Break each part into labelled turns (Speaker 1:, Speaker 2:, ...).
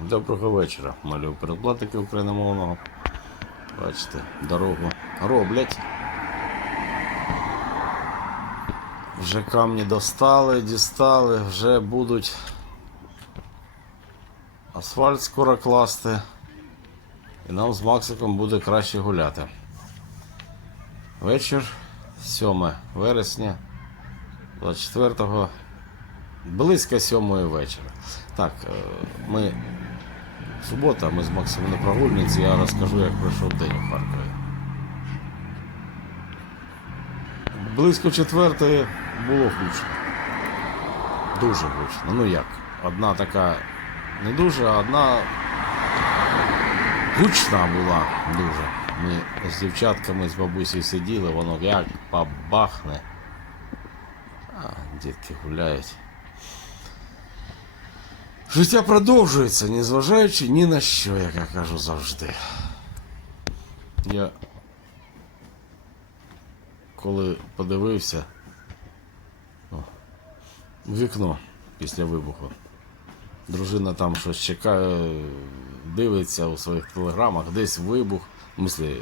Speaker 1: Доброго вечора, малю передплатники україномовного. Бачите, дорогу роблять. Вже камні достали, дістали, вже будуть асфальт скоро класти. І нам з Максиком буде краще гуляти. Вечір 7 вересня 24-го близько 7 вечора. Так, е, ми субота, ми з Максимом на прогульниці, я розкажу, як пройшов день у Харкові. Близько четвертої було гучно. Дуже гучно. Ну як? Одна така не дуже, а одна гучна була дуже. Ми з дівчатками з бабусею сиділи, воно як побахне. А, дітки гуляють. Життя продовжується, незважаючи ні на що, як я кажу завжди. Я коли подивився о, вікно після вибуху. Дружина там щось чекає, дивиться у своїх телеграмах, десь вибух, в смислі,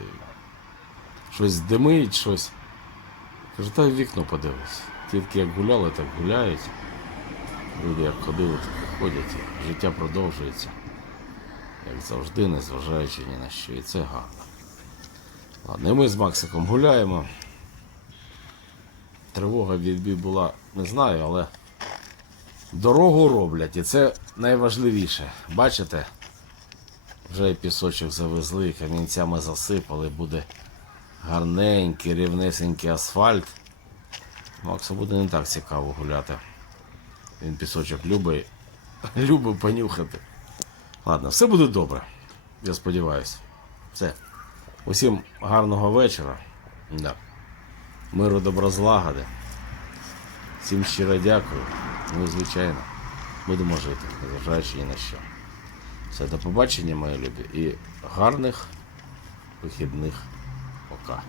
Speaker 1: щось димить, щось. Каже, та в вікно подивись. Тільки як гуляли, так гуляють. Люди як ходили, так і ходять. Життя продовжується. Як завжди, незважаючи ні на що. І це гарно. Ладно, і ми з Максиком гуляємо. Тривога відбій була, не знаю, але дорогу роблять, і це найважливіше. Бачите? Вже пісочок завезли, камінцями засипали, буде гарненький, рівнесенький асфальт. Максу буде не так цікаво гуляти. Він пісочок любить, любить понюхати. Ладно, все буде добре. Я сподіваюся. Все. Усім гарного вечора. Да. Миру доброзлагоди. Всім щиро дякую. Ну звичайно, будемо жити, незважаючи ні на що. Все, до побачення, мої любі, і гарних вихідних пока.